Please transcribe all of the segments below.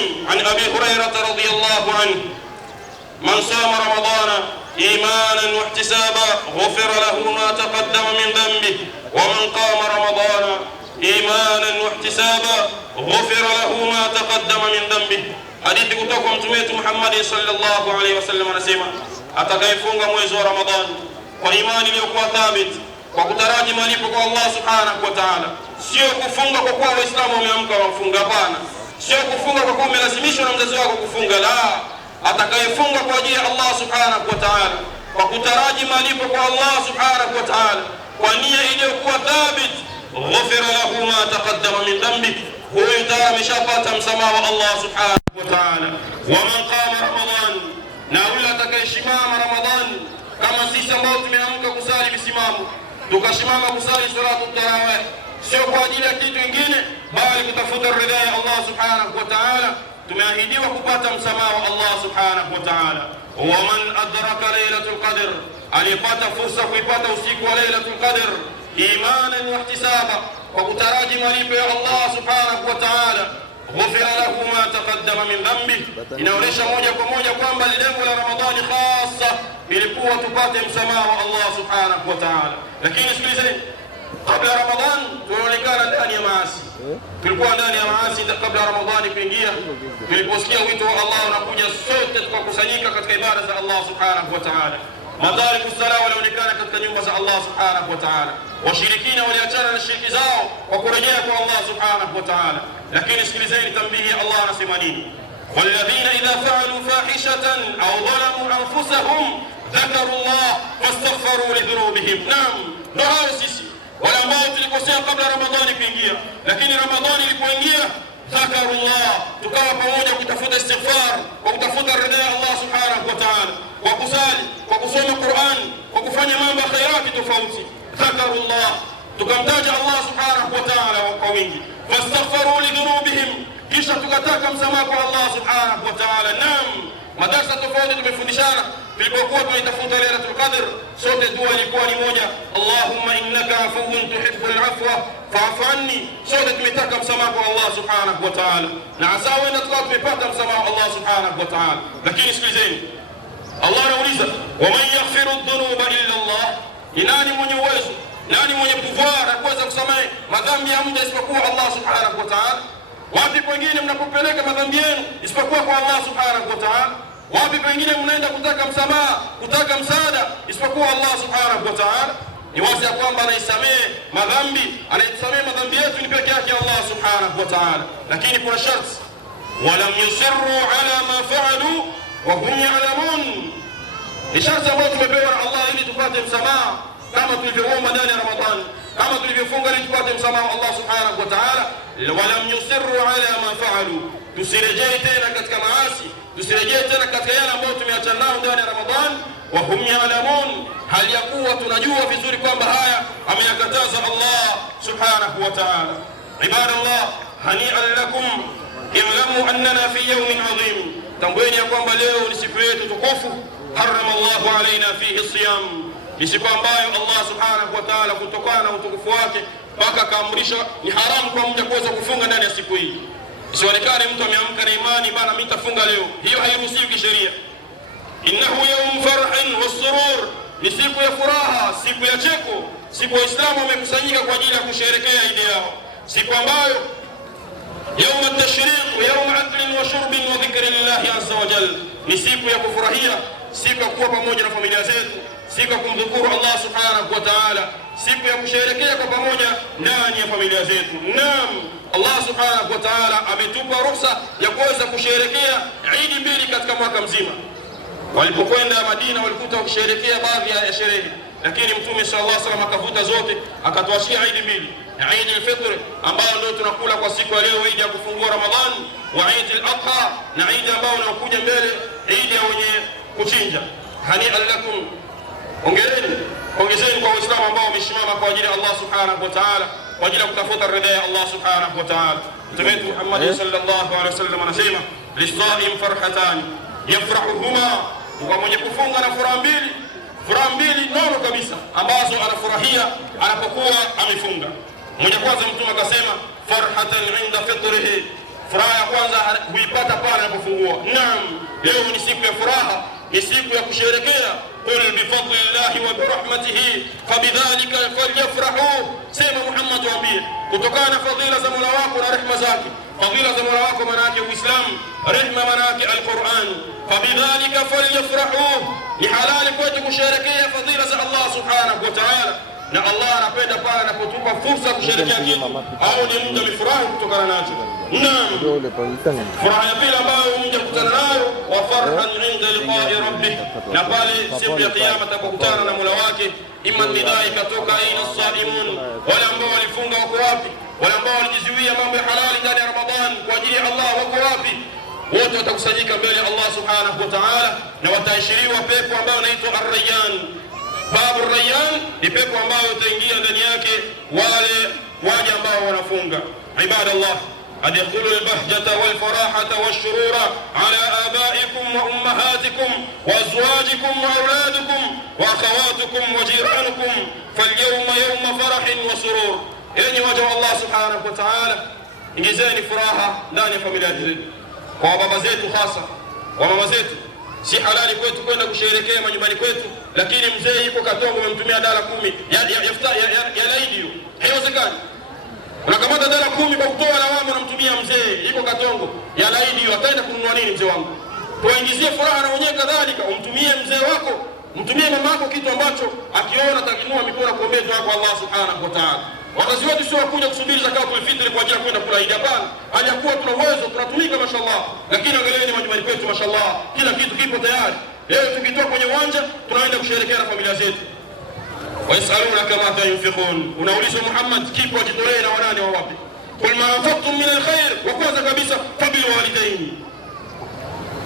مسلم عن أبي هريرة رضي الله عنه: من صام رمضان إيمانا واحتسابا غفر له ما تقدم من ذنبه ومن قام رمضان إيمانا واحتسابا غفر له ما تقدم من ذنبه. Hadithi kutoka kwa Mtume wetu Muhammad sallallahu alaihi wasallam anasema, atakayefunga mwezi wa Ramadhani kwa imani iliyokuwa thabiti, kwa kutaraji malipo kwa Allah subhanahu wa ta'ala, sio kufunga kwa kuwa Waislamu wameamka wafunga, hapana, sio kufunga kwa kuwa umelazimishwa na mzazi wako kufunga, la, atakayefunga kwa ajili ya Allah subhanahu wa ta'ala, kwa kutaraji malipo kwa Allah subhanahu wa ta'ala, kwa nia iliyokuwa thabiti, ghufira lahu ma taqaddama min dhanbi, huyo tayari ameshapata msamaha wa Allah subhanahu wa ta'ala. Wa man qama Ramadhan, na yule atakayesimama Ramadhani kama sisi ambao tumeamka kusali visimamo, tukasimama kusali salatu tarawih, sio kwa ajili ya kitu kingine bali kutafuta ridha ya Allah subhanahu wa ta'ala, tumeahidiwa kupata msamaha wa Allah subhanahu wa ta'ala. Wa man adraka lailatul qadr, alipata fursa kuipata usiku wa lailatul qadr imanan wa ihtisaba, kwa kutaraji malipo ya Allah subhanahu wa ta'ala, ghufira lahu ma taqaddama min dhanbi. Inaonyesha moja kwa moja kwamba lengo la Ramadhani hasa ilikuwa tupate msamaha wa Allah subhanahu wa ta'ala. Lakini sikilizeni, kabla Ramadhani tunaonekana ndani ya maasi, tulikuwa ndani ya maasi kabla Ramadhani kuingia. Tuliposikia wito wa Allah unakuja, sote tukakusanyika katika ibada za Allah subhanahu wa ta'ala. Madhalimu sala walionekana katika nyumba za Allah subhanahu wa ta'ala. Washirikina waliachana na shirki zao kwa kurejea kwa Allah subhanahu wa ta'ala. Lakini sikilizeni tambihi, Allah anasema nini? Walladhina idha fa'alu fahishatan aw dhalamu anfusahum dhakaru Allah fastaghfaru li dhunubihim. Naam, ndio hao sisi wale ambao tulikosea kabla Ramadhani kuingia, lakini Ramadhani ilipoingia dhakaru Allah, tukawa pamoja kutafuta istighfar, kwa kutafuta ridha ya Allah subhanahu wa ta'ala, kwa kusali, kwa kusoma Qur'an, kwa kufanya mambo ya khairati tofauti. Dhakaru Allah, tukamtaja Allah subhanahu wa ta'ala kwa wingi. Fastaghfaru li dhunubihim, kisha tukataka msamaha kwa Allah subhanahu wa ta'ala. Naam, madarasa tofauti tumefundishana tulipokuwa tunaitafuta Lailatul Qadr, sote dua ilikuwa ni moja, Allahumma innaka afuwun tuhibbul afwa fa'fu anni. Sote tumetaka msamaha kwa Allah subhanahu wa ta'ala, na hasa wenda tukawa tumepata msamaha wa Allah subhanahu wa ta'ala. Lakini sikilizeni, Allah anauliza, wa man yaghfiru dhunuba illa Allah, ni nani mwenye uwezo, nani mwenye pouvoir kuweza kusamehe madhambi ya mja isipokuwa Allah subhanahu wa ta'ala? Wapi pengine mnapopeleka madhambi yenu isipokuwa kwa Allah subhanahu wa ta'ala? Wapi pengine mnaenda kutaka msamaha, kutaka msaada isipokuwa Allah subhanahu wa ta'ala? Ni wazi ya kwamba anaisamehe madhambi, anaisamehe madhambi yetu ni peke yake Allah subhanahu wa ta'ala. Lakini kuna sharti, walam yusirru ala ma fa'alu wa hum ya'lamun. Ni sharti ambayo tumepewa na Allah ili tupate msamaha, kama tulivyoomba ndani ya Ramadhani, kama tulivyofunga ili tupate msamaha wa Allah subhanahu wa ta'ala. Walam yusirru ala ma fa'alu, tusirejee tena katika maasi, tusirejee tena katika yale ambayo tumeachana nao ndani ya Ramadhani. Wa hum ya'lamun, hali ya kuwa tunajua vizuri kwamba haya ameyakataza Allah subhanahu wa ta'ala. Ibadallah, hani'an lakum, i'lamu annana fi yawmin 'azim, tambueni ya kwamba leo ni siku yetu tukufu. Harrama Allahu alaina fihi siyam, ni siku ambayo Allah subhanahu wa ta'ala kutokana na utukufu wake mpaka kaamrisha ni haramu kwa mja kuweza kufunga ndani ya siku hii. Isionekane mtu ameamka na imani, bana mimi nitafunga leo, hiyo hairuhusiwi kisheria. Innahu yawm farhin wasurur, ni siku ya furaha, siku ya cheko, siku Waislamu wamekusanyika kwa ajili ya kusherehekea Eid yao, siku ambayo yawm at-tashriq wa yawm aklin wa shurbin wa dhikrillahi azza wa jalla, ni siku ya kufurahia, siku ya kuwa pamoja na familia zetu, siku ya kumdhukuru Allah subhanahu wa ta'ala, siku ya kusherehekea kwa pamoja ndani ya familia zetu. Naam, Allah subhanahu wa ta'ala ametupa ruhusa ya kuweza kusherehekea Eid mbili katika mwaka mzima. Walipokwenda Madina walikuta wakisherehekea baadhi ya sherehe, lakini Mtume sallallahu alaihi wasallam akavuta zote, akatuachia Eid mbili, Eid al-Fitr ambayo ndio tunakula kwa siku ya leo, Eid ya kufungua Ramadhani, wa Eid al-Adha, na Eid ambayo inakuja mbele, Eid ya wenye kuchinja. Hani'an lakum, ongereni, ongezeni kwa Waislamu ambao wamesimama kwa ajili ya Allah subhanahu wa ta'ala, kwa ajili ya kutafuta ridha ya Allah subhanahu wa ta'ala. Mtume Muhammad sallallahu alaihi wasallam anasema, lis-sa'im farhatan yafrahuhuma, kwa mwenye kufunga na furaha mbili nono kabisa ambazo anafurahia anapokuwa amefunga. Mmoja kwanza Mtume akasema, farhatan inda fitrihi, furaha ya kwanza huipata pale anapofungua. Naam, leo ni siku ya furaha, ni siku ya kusherehekea. Qul bifadlillahi wa birahmatihi fabidhalika falyafrahu, sema Muhammad waambie, kutokana na fadhila za Mola wako na rehema zake. Fadhila za Mola wako maana yake Uislamu, rehema maana yake Al-Qur'an. Fabidhalika falyafrahu, ni halali kwetu kusherehekea fadhila za Allah subhanahu wa ta'ala, na Allah anapenda pale anapotupa fursa kusherehekea kitu au ni muda mfurahi kutokana nacho. Naam, furaha ya pili ambayo mja kutana nayo, wa farhan inda liqa'i rabbih, na pale siku ya kiyama atakutana na Mola wake. Imma bidai katoka aina saimun, wale ambao walifunga wako wapi? Wale ambao walijizuia mambo ya halali ndani ya Ramadhani kwa ajili ya Allah wako wapi? Wote watakusanyika mbele ya Allah subhanahu wa ta'ala, na wataashiriwa pepo ambayo inaitwa Ar-Rayyan. Babu Rayyan ni pepo ambayo utaingia ndani yake wale waja ambao wanafunga. Ibadallah, adkhulu al-bahjata wal-farahata wash-shurura ala abaikum wa ummahatikum wa azwajikum wa auladikum wa akhawatikum wa jiranukum falyawma yawma farahin wa surur. Enyi waja wa Allah subhanahu wa ta'ala, ingizeni furaha ndani ya familia zetu, kwa baba zetu, hasa kwa mama zetu. Si halali kwetu kwenda kusherehekea majumbani kwetu, lakini mzee yuko Katongo umemtumia dala 10 ya laidio, haiwezekani. Unakamata dala 10 kwa kutoa lawama, unamtumia mzee yuko Katongo ya laidio, ataenda kununua nini mzee wangu? Tuingizie furaha na wenyewe kadhalika, umtumie mzee wako, mtumie mama yako kitu ambacho akiona atakinua mikono kuombea dua kwa Allah subhanahu wa ta'ala. Wazazi wetu sio kuja kusubiri zakatul fitri kwa ajili ya kwenda kula Eid. Hapana, aliyakuwa tuna uwezo, tunatumika mashallah, lakini angalieni majumbani kwetu mashallah, kila kitu kipo tayari. Leo tukitoka kwenye uwanja tunaenda kusherehekea na familia zetu. Wayasalunaka ma yunfiqun, unaulizwa Muhammad, kipo ajitolee na wanani wa wapi? Qul ma anfaqtum min alkhair, wa kwanza kabisa fabil walidaini,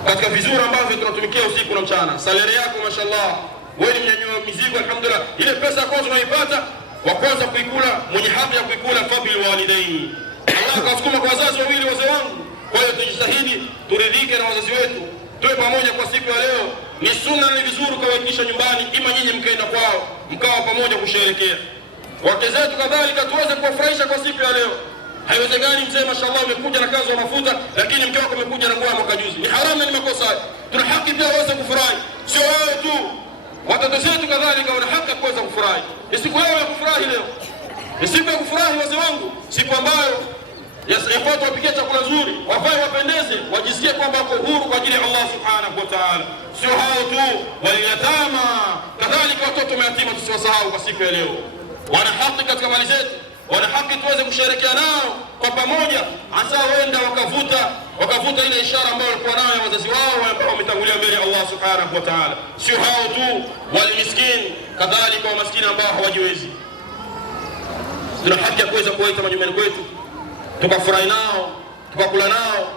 katika vizuri ambavyo tunatumikia usiku na mchana. Salary yako mashallah, wewe ni mnyanyua mizigo, alhamdulillah, ile pesa ya kwanza unaipata, wa kwanza kuikula, mwenye haki ya kuikula fabil walidaini. Allah akasukuma kwa wazazi wawili, wazee wangu. Kwa hiyo tujitahidi turidhike na wazazi wetu, tuwe pamoja kwa siku ya leo. Ni sunna, ni vizuri kuwaikisha nyumbani, ima nyinyi mkaenda kwao mkawa pamoja kusherehekea. Wake zetu kadhalika tuweze kuwafurahisha kwa siku ya leo. Haiwezekani mzee mashallah umekuja na kazi ya mafuta, lakini mke wako umekuja na nguo ya mwaka juzi. Ni haramu na ni makosa. Tuna haki pia waweze kufurahi, sio wewe tu, watoto zetu kadhalika wana haki ya kuweza kufurahi. Ni siku yao ya kufurahi leo, ni siku ya kufurahi wazee wangu, siku ambayo watu wapikie chakula nzuri, wavae wapendeze, wajisikie kwamba wako huru kwa ajili ya Allah subhanahu wa ta'ala. Sio hao tu, waliyatama kadhalika, watoto mayatima tusiwasahau kwa siku ya leo. Wana haki katika mali zetu, wana haki tuweze kusherehekea nao kwa pamoja, hasa wenda wakavuta ile ishara ambayo walikuwa nayo wazazi wao ambao wametangulia mbele ya Allah subhanahu wa ta'ala. Sio hao tu, walimiskin kadhalika, wa maskini ambao hawajiwezi. Tuna haki ya kuweza kuwaita majumbani kwetu, tukafurahi nao, tukakula nao.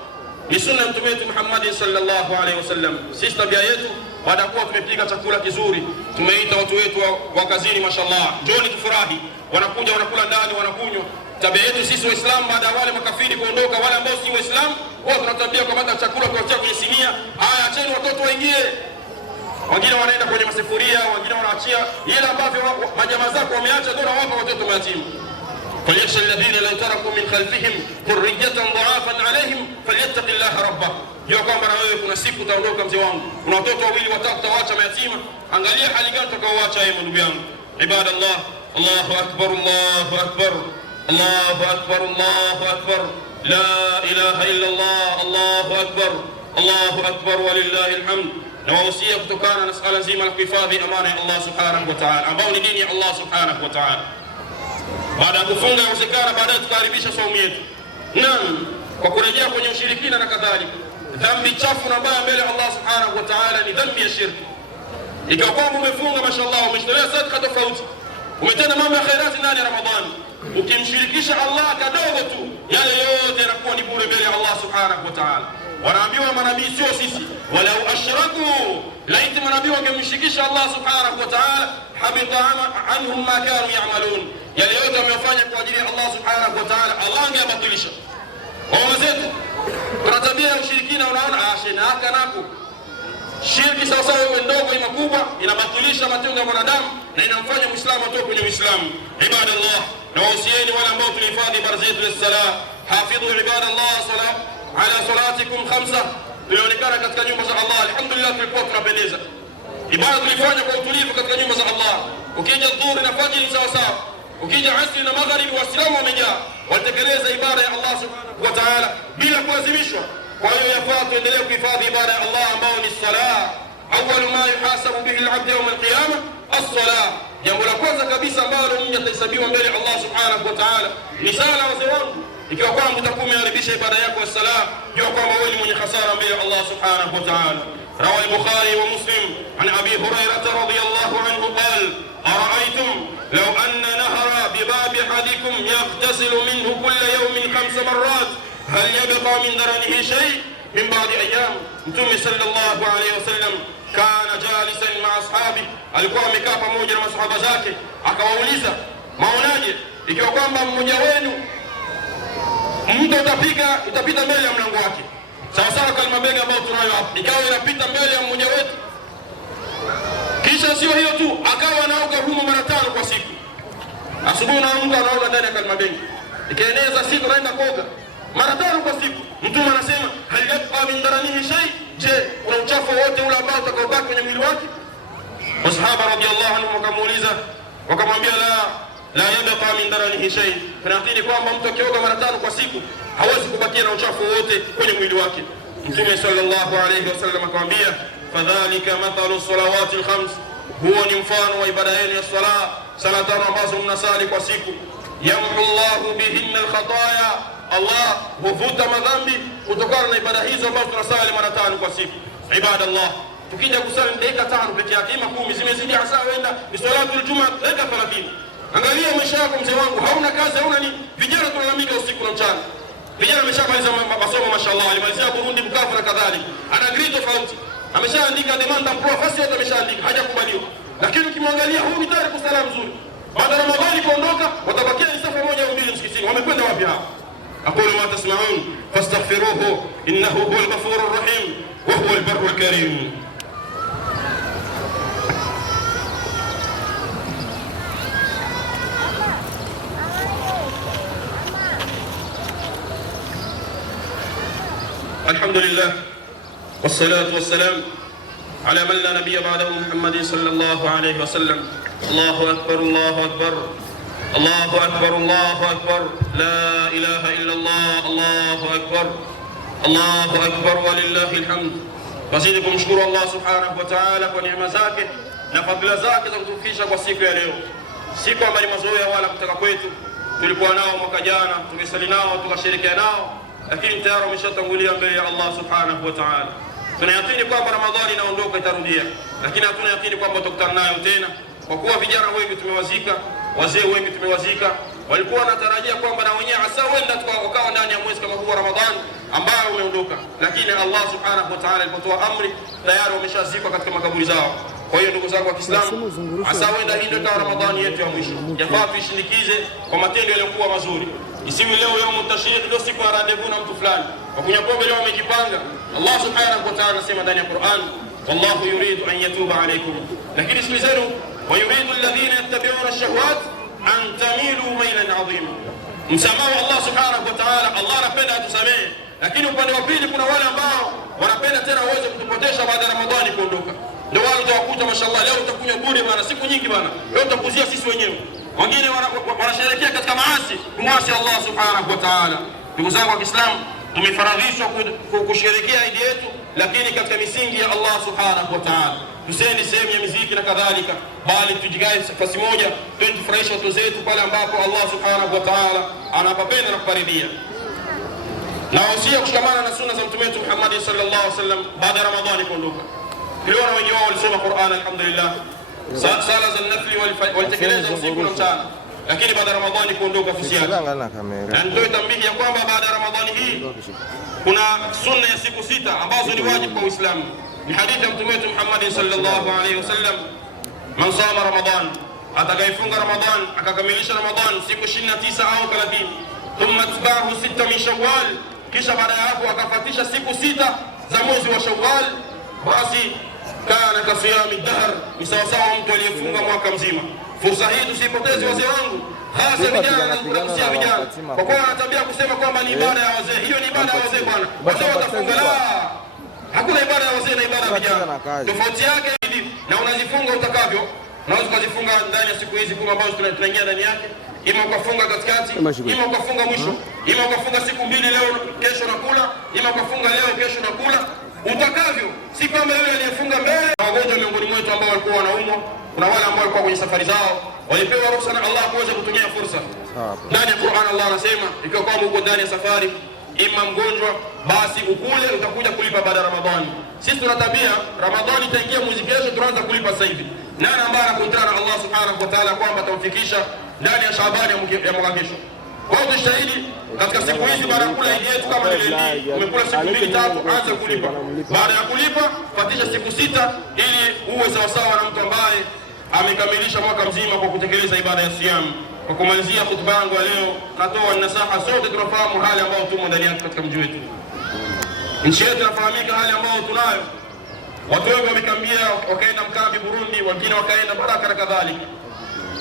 Ni sunna ya Mtume wetu Muhammad sallallahu alaihi wasallam. Sisi tabia yetu, baada ya kuwa tumepika chakula kizuri, tumeita watu wetu wa kazini, mashallah, njoni tufurahi. Wanakuja, wanakula ndani, wanakunywa. Tabia yetu sisi Waislamu, baada ya wale makafiri kuondoka, wale ambao si Waislamu, wao tunatabia kwa mada chakula kuacha kwenye sinia. Haya, acheni watoto waingie. Wengine wanaenda kwenye masufuria, wengine wanaachia ile ambavyo majamaa zako wameacha, ndio wawapa watoto mayatima. فليخشى الذين لو تركوا من خلفهم ذرية ضعافا عليهم فليتق الله ربه. Jua kwamba na wewe kuna siku utaondoka mzee wangu, kuna watoto wawili watatu utawaacha mayatima. Angalia hali gani utakaoacha wewe ndugu yangu. Ibadallah, Allahu akbar, Allahu akbar, Allahu akbar, Allahu akbar, la ilaha illa Allah, Allahu akbar, Allahu akbar walillahi alhamd. Na wahusia kutokana na suala zima la kuhifadhi amana ya Allah subhanahu wa ta'ala, ambao ni dini ya Allah subhanahu wa ta'ala. Baada ya kufunga usikana, baadaye tukaribisha saumu yetu. Naam, kwa kurejea kwenye ushirikina na kadhalika. Dhambi chafu na mbaya mbele Allah subhanahu wa ta'ala ni dhambi ya shirki. Ikawa kwamba umefunga mashallah, umeshtolea sadaka tofauti, umetenda mambo ya khairati ndani ya Ramadhani, ukimshirikisha Allah kadogo tu, yale yote yanakuwa ni bure mbele ya Allah subhanahu wa ta'ala. Wanaambiwa manabii, sio sisi, walau ashraku, laiti manabii wangemshirikisha Allah subhanahu wa ta'ala, habita anhum ma kanu ya'malun, yale yote wamefanya kwa ajili ya Allah subhanahu wa ta'ala, Allah angebatilisha. Kwa zetu kuna tabia ya ushirikina, unaona ashenaka nako shirki sawa sawa, iwe ndogo iwe kubwa, inabatilisha matendo ya mwanadamu na inamfanya Muislamu atoke kwenye Uislamu. Ibadallah, na wasieni wale ambao tulihifadhi ibada zetu za sala, hafidhu ibadallah ala salatikum khamsa, tulionekana katika nyumba za Allah. Alhamdulillah, tulikuwa tunapendeza, ibada tulifanya kwa utulivu katika nyumba za Allah. Ukija dhuhuri na fajiri sawa sawa, ukija asri na magharibi, waislamu wamejaa, walitekeleza ibada ya Allah subhanahu wa ta'ala bila kulazimishwa. Kwa hiyo yafaa tuendelee kuhifadhi ibada ya Allah ambayo ni salah. Awwalu ma yuhasabu bihi al-'abdu yawm al-qiyamah as-salah, jambo la kwanza kabisa ambalo mja atahesabiwa mbele ya Allah subhanahu wa ta'ala ni sala. Wazee wangu, ikiwa kwamba utakuwa umeharibisha ibada yako ya sala, jua kwamba wewe ni mwenye hasara mbele ya Allah subhanahu wa ta'ala. Rawi al-Bukhari wa Muslim an Abi Hurairah radhiyallahu anhu qala ara'aytum law anna nahra bi babi ahadikum yaghtasilu minhu kull yawmin 5 marrat hal yabqa min daranihi shay min ba'di ayyam. Mtume sallallahu alayhi wasallam kana jalisan ma ashabi, alikuwa amekaa pamoja na masahaba zake, akawauliza maonaje ikiwa kwamba mmoja wenu mtu utapita mbele ya mlango wake, sawa sawa kalima bega ambayo tunayo hapa, ikawa inapita mbele ya mmoja wetu, kisha sio hiyo tu, akawa anaoga humo mara 5 kwa siku. Asubuhi anaamka anaoga ndani ya kalima bega, ikaeneza siku anaenda kuoga mara 5 kwa siku. Mtume anasema hal yabqa min daranihi shay, je, kuna uchafu wote ule ambao utakaobaki kwenye mwili wake? Masahaba radhiallahu anhum wakamuuliza, wakamwambia la yabqa min daranihi shay, tunatini kwamba mtu akioga mara 5 kwa siku hawezi kubakia na uchafu wote kwenye mwili wake. Mtume sallallahu alayhi wasallam akamwambia fadhalika mathalu salawati al-khams, huo ni mfano wa ibada yenu ya sala 5 ambazo mnasali kwa siku. Yamhu Allahu bihinna al-khataya, Allah huvuta madhambi kutokana na ibada hizo ambazo tunasali mara 5 kwa siku. Ibadallah, tukija kusali dakika 5 pekee yake, 10 zimezidi, hasa wenda ni salatul jumaa dakika 30. Angalia maisha yako mzee wangu, hauna kazi, hauna nini. Vijana tunalalamika usiku na mchana. Vijana ameshamaliza masomo mashallah, alimalizia Burundi, Bukavu na kadhalika, ana degree tofauti, ameshaandika demanda pro, fasi yote ameshaandika, hajakubaliwa. Lakini ukimwangalia huyu ni tayari kusala mzuri, baada ya Ramadhani kuondoka watabakia ni safa moja au mbili msikitini. Wamekwenda wapi hapa? Aqulu ma tasma'un fastaghfiruhu innahu huwal ghafurur rahim wa huwal barrul karim. الحمد لله والصلاة والسلام على من لا نبي بعده محمد صلى الله عليه وسلم. الله أكبر الله أكبر الله أكبر الله أكبر لا إله إلا الله الله أكبر الله أكبر ولله الحمد. Wazidi kumshukuru Allah subhanahu wa ta'ala kwa neema zake na fadhila zake za kutufikisha kwa siku ya leo, siku ambayo ni mazoea wala kutaka kwetu. Tulikuwa nao mwaka jana, tukisali nao, tukashirikia nao, lakini tayari wameshatangulia mbele ya Allah subhanahu wa ta'ala. Tunayakini kwamba Ramadhani inaondoka, itarudia, lakini hatuna yakini kwamba tutakutana nayo tena, kwa kuwa vijana wengi tumewazika, wazee wengi tumewazika. Walikuwa wanatarajia kwamba na wenyewe hasa wenda tukao ndani ya mwezi kama huu wa Ramadhani ambao umeondoka, lakini Allah subhanahu wa ta'ala alipotoa amri tayari wameshazikwa katika makaburi zao. Kwa hiyo ndugu zangu wa Kiislamu, hasa wenda hii ndio Ramadhani yetu ya mwisho, yafaa tuishindikize kwa matendo yaliyokuwa mazuri. Isiwi leo yaumu tashriq ndio siku ya rendezvous na mtu fulani, kwa kunywa pombe leo wamejipanga. Allah subhanahu wa ta'ala anasema ndani ya Qur'an, wallahu yuridu an yatuba alaykum, lakini sikilizeni, wa yuridu alladhina yattabi'una ash-shahawat an tamilu maylan 'azima. Msamaha Allah subhanahu wa ta'ala, Allah anapenda atusamehe, lakini upande wa pili kuna wale ambao wanapenda tena waweze kutupotesha baada ya Ramadhani kuondoka. Ndio wale utawakuta mashallah, leo utakunywa bure bana, siku nyingi bana, leo utakuzia sisi wenyewe. Wengine wanasherehekea katika maasi, kumwasi Allah subhanahu wa ta'ala. Ndugu zangu wa Kiislamu, tumefaradhishwa kusherehekea Eid yetu, lakini katika misingi ya Allah subhanahu wa ta'ala. Tusendi sehemu ya muziki na kadhalika, bali tujigae nafasi moja, tufurahishe watu zetu pale ambapo Allah subhanahu wa ta'ala anapapenda na kuparidhia. Na wasia kushikamana na sunna za Mtume wetu Muhammad sallallahu alaihi wasallam baada ya Ramadhani kuondoka. Tuliona wengi wao walisoma Qur'an, alhamdulillah, sala za nafli walitekeleza usiku na mchana, lakini baada ya Ramadhani kuondoka ofisiani. Na ndio tambihi ya kwamba baada ya Ramadhani hii kuna sunna ya siku 6 ambazo ni wajibu kwa Uislamu. Ni hadithi ya Mtume wetu Muhammad sallallahu alaihi wasallam, man sama Ramadhan, atakayefunga Ramadhan akakamilisha Ramadhan siku 29 au 30, thumma atba'ahu 6 min Shawwal, kisha baada ya hapo akafuatisha siku 6 za mwezi wa Shawwal, basi kana kasiyami dahr, ni sawasawa mtu aliyefunga mwaka mzima. Fursa hii tusipoteze wazee wangu, hasa vijana na kugusia vijana, kwa kuwa wana tabia kusema kwamba ni ibada ya wazee. Hiyo ni ibada ya wazee bwana, wazee watafunga. La, hakuna ibada ya wazee na ibada ya vijana. Tofauti yake hivi, na unazifunga utakavyo. Unaweza kuzifunga ndani ya siku hizi kama ambazo tunaingia ndani yake, ima ukafunga katikati, ima ukafunga mwisho, ima ukafunga siku mbili, leo kesho nakula, ima ukafunga leo kesho nakula, utakavyo. Si kama yule aliyefunga mbele. Wagonjwa miongoni mwetu ambao walikuwa wanaumwa, kuna wale ambao walikuwa kwenye safari zao, walipewa ruhusa na Allah kuweza kutumia fursa. Ndani ya Qur'an Allah anasema ikiwa kwamba uko ndani ya safari, ima mgonjwa, basi ukule, utakuja kulipa baada ya Ramadhani. Sisi tuna tabia, Ramadhani itaingia mwezi kesho, tunaanza kulipa sasa hivi. Nani ambaye anakontrana Allah subhanahu wa ta'ala kwamba atamfikisha ndani ya Shaabani ya mwaka kesho? Kwa hiyo tushahidi katika siku hizi, baada ya kula Idi yetu, kama ile umekula siku 2 3, anza kulipa. Baada ya kulipa fatisha siku 6 ili uwe sawa sawa na mtu ambaye amekamilisha mwaka mzima kwa kutekeleza ibada ya siyam. Kwa kumalizia hotuba yangu ya leo, natoa nasaha. Sote tunafahamu hali ambayo tumo ndani yake katika mji wetu. Nchi yetu inafahamika hali ambayo tunayo. Watu wengi wamekimbia wakaenda mkambi Burundi, wengine wakaenda Baraka na kadhalika.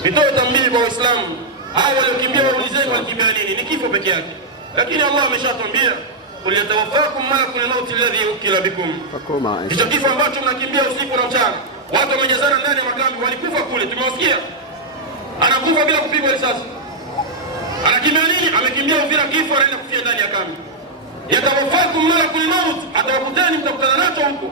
Nitoe tambii kwa Waislamu, hao waliokimbia waulizeni walikimbia nini? Ni kifo peke yake. Lakini Allah ameshatwambia, qul yatawaffakum malakul maut alladhi ukila bikum. Hicho kifo ambacho mnakimbia usiku na mchana. Watu wamejazana ndani ya makambi, walikufa kule, tumewasikia. Anakufa bila kupigwa risasi. Anakimbia nini? Amekimbia Uvira, kifo anaenda kufia ndani ya kambi. Yatawaffakum malakul maut, atawakutani, mtakutana nacho huko.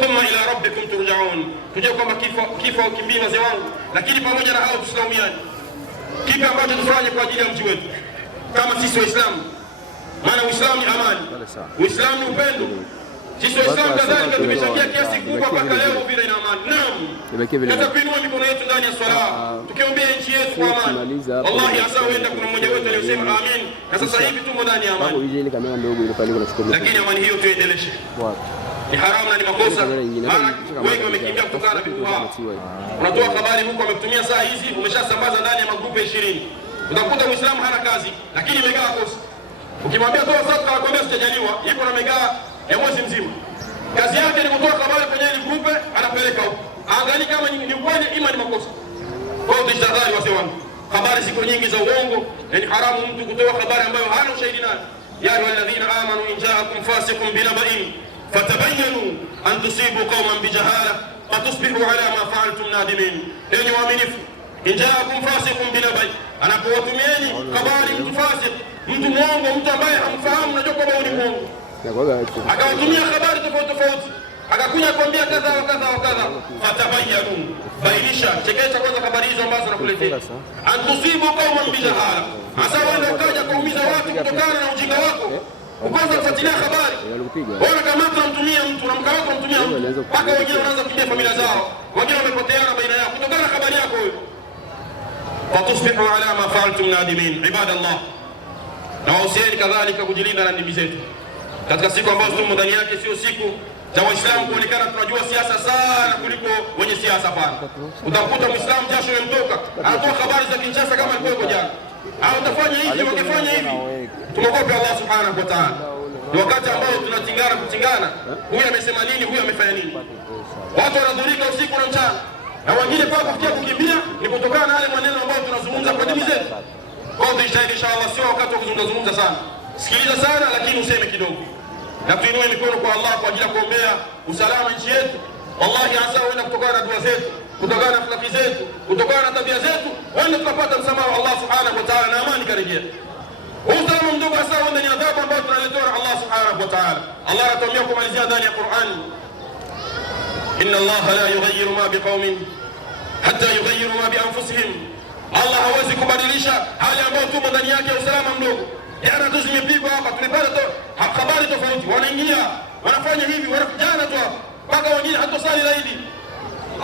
Thumma ila rabbikum turja'un. Tujue kwamba kifo ukimbii wazee wangu, lakini pamoja na hao tusilaumiane. Kipi ambacho tufanye kwa ajili ya mji wetu kama sisi Waislamu? Maana Uislamu ni amani, Uislamu ni upendo. Sisi Waislamu kadhalika tumechangia kiasi kubwa mpaka leo Uvira ina amani. Naam, hata kuinua mikono yetu ndani ya swala tukiombea nchi yetu kwa amani. Wallahi hasa huenda kuna mmoja wetu aliyosema amin, na sasa hivi tumo ndani ya amani. Lakini amani hiyo tuendeleshe. Ni haramu na ni makosa. Wengi wamekimbia kutokana na vitu hao. Unatoa habari huko, wamekutumia saa hizi, umeshasambaza ndani ya magrupu 20. Utakuta Muislamu hana kazi, lakini imegaa kosa. Ukimwambia toa sadaka, anakuambia sijajaliwa, yuko na megaa ya mwezi mzima. Kazi yake ni kutoa habari kwenye ile grupu, anapeleka huko. Angalia kama ni ukweli ima ni makosa. Kwa hiyo tujitahadhari wazee wangu. Habari ziko nyingi za uongo, na ni haramu mtu kutoa habari ambayo hana ushahidi nayo. Ya ayyuhalladhina amanu in ja'akum fasiqun binaba'in fatabayyanu an tusibu qauman bijahala fatusbihu ala ma fa'altum nadimin. Enyi waaminifu, in ja'akum fasiqun binaba'in, anapotumieni habari mtu fasik, mtu mwongo, mtu ambaye hamfahamu, najua kwamba ni mwongo, akawatumia habari tofauti, akakuja kuambia kadha wa kadha wa kadha, fatabayyanu, bainisha, chekecha kwanza habari hizo ambazo nakuletea. An tusibu qauman bijahala, hasa wanda ukaja kuumiza watu kutokana na ujinga wako. Ukaanza kufuatilia habari, wewe kama unamtumia mtu, unamkamata unamtumia mtu, mpaka wengine wanaanza kukimbia familia zao, wengine wamepoteana baina yao kutokana na habari yako wewe. Fatusbihu ala ma fa'altum nadimin. Ibadallah, na wahusieni kadhalika kujilinda na ndimi zetu katika siku ambazo tumo ndani yake. Sio siku za Waislamu kuonekana tunajua siasa sana kuliko wenye siasa. Hapana, utakuta Muislamu jasho limemtoka, anatoa habari za Kinshasa kama alikuwa jana, au utafanya hivi, wakifanya hivi. Tumogope Allah subhanahu wa ta'ala. Ni wakati ambao kutingana, huyu amesema nini, huyu amefanya nini. Watu wanadhurika usiku na mchana, na wengine kwa kufikia kukimbia ni kutokana na yale maneno ambayo tunazungumza kwa dini zetu. Kwa hiyo inshallah, inshallah sio wakati wa kuzungumza sana. Sikiliza sana, lakini useme kidogo, na tuinue mikono kwa Allah kwa ajili ya kuombea usalama nchi yetu. Wallahi hasa huenda kutokana na dua zetu, kutokana na akhlaki zetu, kutokana na tabia zetu, huenda tukapata msamaha wa Allah subhanahu wa ta'ala na amani karejea. Usalama mdogo hasa huenda ni adhabu ambayo tunaletewa na Allah subhanahu wa ta'ala. Allah anatuambia kumalizia ndani ya Qur'an, inna Allah la yughayyiru ma biqaumin hatta yughayyiru ma bi anfusihim. Allah hawezi kubadilisha hali ambayo tumo ndani yake ya usalama mdogo. Jana tu zimepigwa hapa, tulipata habari tofauti, wanaingia wanafanya hivi, wanafanya tu hapa, mpaka wengine hatosali zaidi.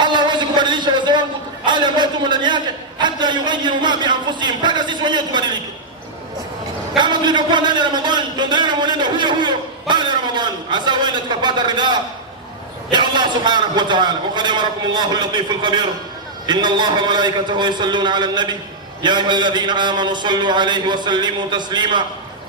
Allah hawezi kubadilisha wazee wangu hali ambayo tumo ndani yake, hata yughayyiru ma bi anfusihim, mpaka sisi wenyewe tubadilike. Kama tulivyokuwa ndani ya Ramadhani, tuendelee na mwenendo huyo baada ya Ramadhani, hasa huenda tukapata ridhaa ya Allah subhanahu wa ta'ala. Wa qad amarakum Allahu al-latif al-khabir, inna Allaha wa malaikatahu yusalluna 'ala an-nabi ya ayyuhalladhina amanu sallu 'alayhi wa sallimu taslima.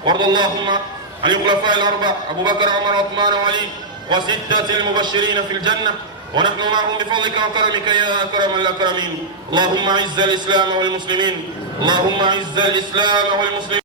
Warda Allahumma 'an al-khulafa'i al-arba' Abu Bakr, Umar, Uthman wa Ali wa sittati al-mubashirin fil jannah, wa nahnu ma'ahum bi fadlika wa karamika ya akramal akramin. Allahumma 'izz al-islam wal muslimin اللهم أعز الإسلام والمسلمين